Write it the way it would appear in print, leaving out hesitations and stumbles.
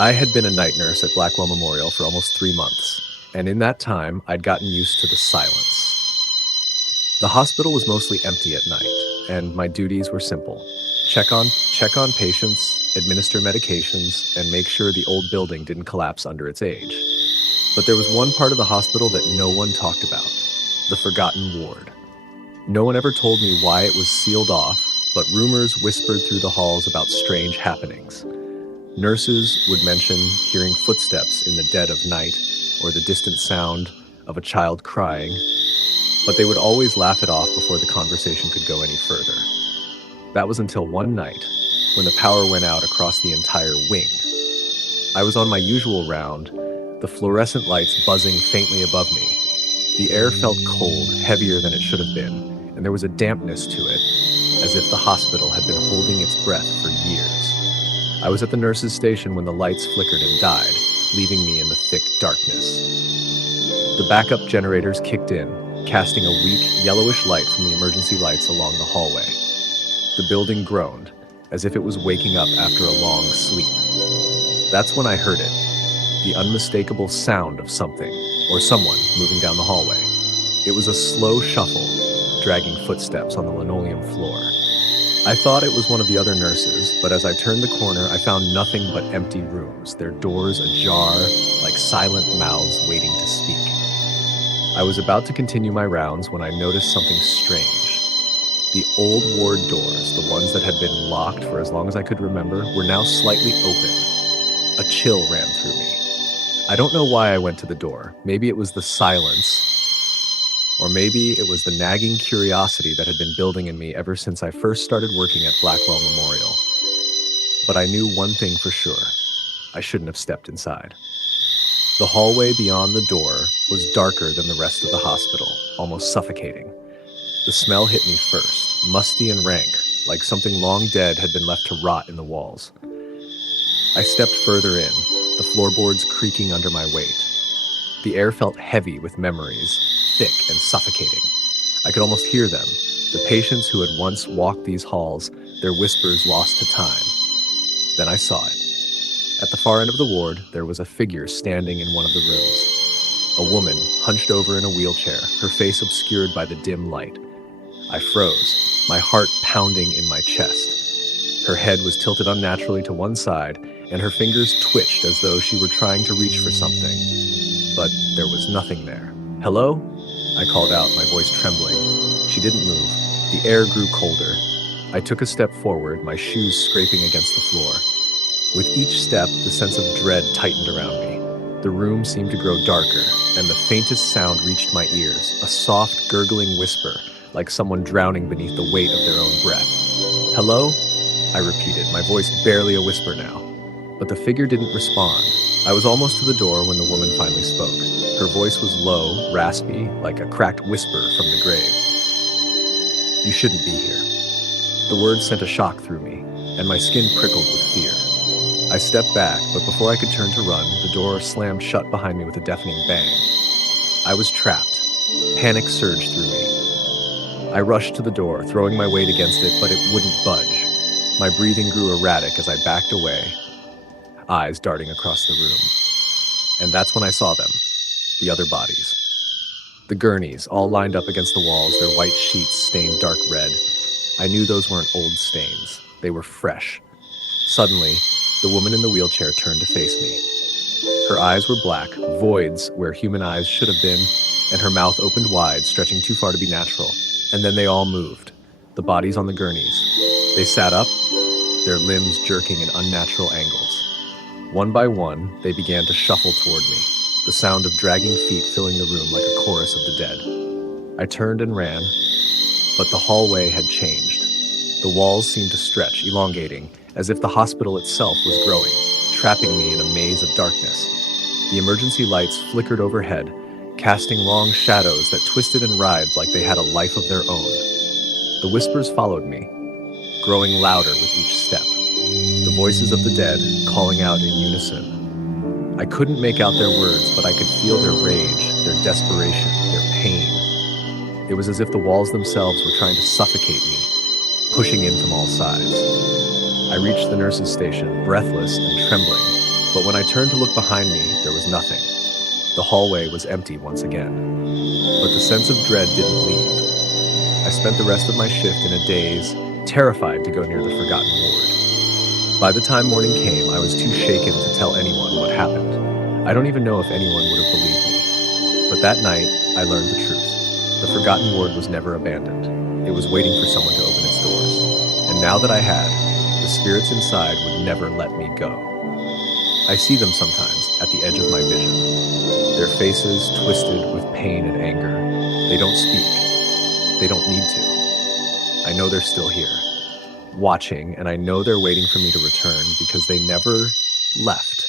I had been a night nurse at Blackwell Memorial for almost 3 months, and in that time, I'd gotten used to the silence. The hospital was mostly empty at night, and my duties were simple. Check on patients, administer medications, and make sure the old building didn't collapse under its age. But there was one part of the hospital that no one talked about, the forgotten ward. No one ever told me why it was sealed off, but rumors whispered through the halls about strange happenings. Nurses would mention hearing footsteps in the dead of night or the distant sound of a child crying, but they would always laugh it off before the conversation could go any further. That was until one night when the power went out across the entire wing. I was on my usual round, the fluorescent lights buzzing faintly above me. The air felt cold, heavier than it should have been, and there was a dampness to it, as if the hospital had been holding its breath for years. I was at the nurse's station when the lights flickered and died, leaving me in the thick darkness. The backup generators kicked in, casting a weak, yellowish light from the emergency lights along the hallway. The building groaned, as if it was waking up after a long sleep. That's when I heard it, the unmistakable sound of something, or someone, moving down the hallway. It was a slow shuffle, dragging footsteps on the linoleum floor. I thought it was one of the other nurses, but as I turned the corner, I found nothing but empty rooms, their doors ajar, like silent mouths waiting to speak. I was about to continue my rounds when I noticed something strange. The old ward doors, the ones that had been locked for as long as I could remember, were now slightly open. A chill ran through me. I don't know why I went to the door. Maybe it was the silence, or maybe it was the nagging curiosity that had been building in me ever since I first started working at Blackwell Memorial. But I knew one thing for sure. I shouldn't have stepped inside. The hallway beyond the door was darker than the rest of the hospital, almost suffocating. The smell hit me first, musty and rank, like something long dead had been left to rot in the walls. I stepped further in, the floorboards creaking under my weight. The air felt heavy with memories, thick and suffocating. I could almost hear them, the patients who had once walked these halls, their whispers lost to time. Then I saw it. At the far end of the ward, there was a figure standing in one of the rooms. A woman, hunched over in a wheelchair, her face obscured by the dim light. I froze, my heart pounding in my chest. Her head was tilted unnaturally to one side, and her fingers twitched as though she were trying to reach for something. But there was nothing there. "Hello?" I called out, my voice trembling. She didn't move. The air grew colder. I took a step forward, my shoes scraping against the floor. With each step, the sense of dread tightened around me. The room seemed to grow darker, and the faintest sound reached my ears, a soft, gurgling whisper, like someone drowning beneath the weight of their own breath. "Hello?" I repeated, my voice barely a whisper now. But the figure didn't respond. I was almost to the door when the woman finally spoke. Her voice was low, raspy, like a cracked whisper from the grave. "You shouldn't be here." The words sent a shock through me, and my skin prickled with fear. I stepped back, but before I could turn to run, the door slammed shut behind me with a deafening bang. I was trapped. Panic surged through me. I rushed to the door, throwing my weight against it, but it wouldn't budge. My breathing grew erratic as I backed away, eyes darting across the room. And that's when I saw them, the other bodies. The gurneys, all lined up against the walls, their white sheets stained dark red. I knew those weren't old stains. They were fresh. Suddenly, the woman in the wheelchair turned to face me. Her eyes were black, voids where human eyes should have been, and her mouth opened wide, stretching too far to be natural. And then they all moved, the bodies on the gurneys. They sat up, their limbs jerking in unnatural angles. One by one, they began to shuffle toward me, the sound of dragging feet filling the room like a chorus of the dead. I turned and ran, but the hallway had changed. The walls seemed to stretch, elongating, as if the hospital itself was growing, trapping me in a maze of darkness. The emergency lights flickered overhead, casting long shadows that twisted and writhed like they had a life of their own. The whispers followed me, growing louder with each step. The voices of the dead calling out in unison. I couldn't make out their words, but I could feel their rage, their desperation, their pain. It was as if the walls themselves were trying to suffocate me, pushing in from all sides. I reached the nurse's station, breathless and trembling. But when I turned to look behind me, there was nothing. The hallway was empty once again. But the sense of dread didn't leave. I spent the rest of my shift in a daze, terrified to go near the forgotten ward. By the time morning came, I was too shaken to tell anyone what happened. I don't even know if anyone would have believed me. But that night, I learned the truth. The forgotten ward was never abandoned. It was waiting for someone to open its doors. And now that I had, the spirits inside would never let me go. I see them sometimes at the edge of my vision, their faces twisted with pain and anger. They don't speak. They don't need to. I know they're still here, watching, and I know they're waiting for me to return because they never left.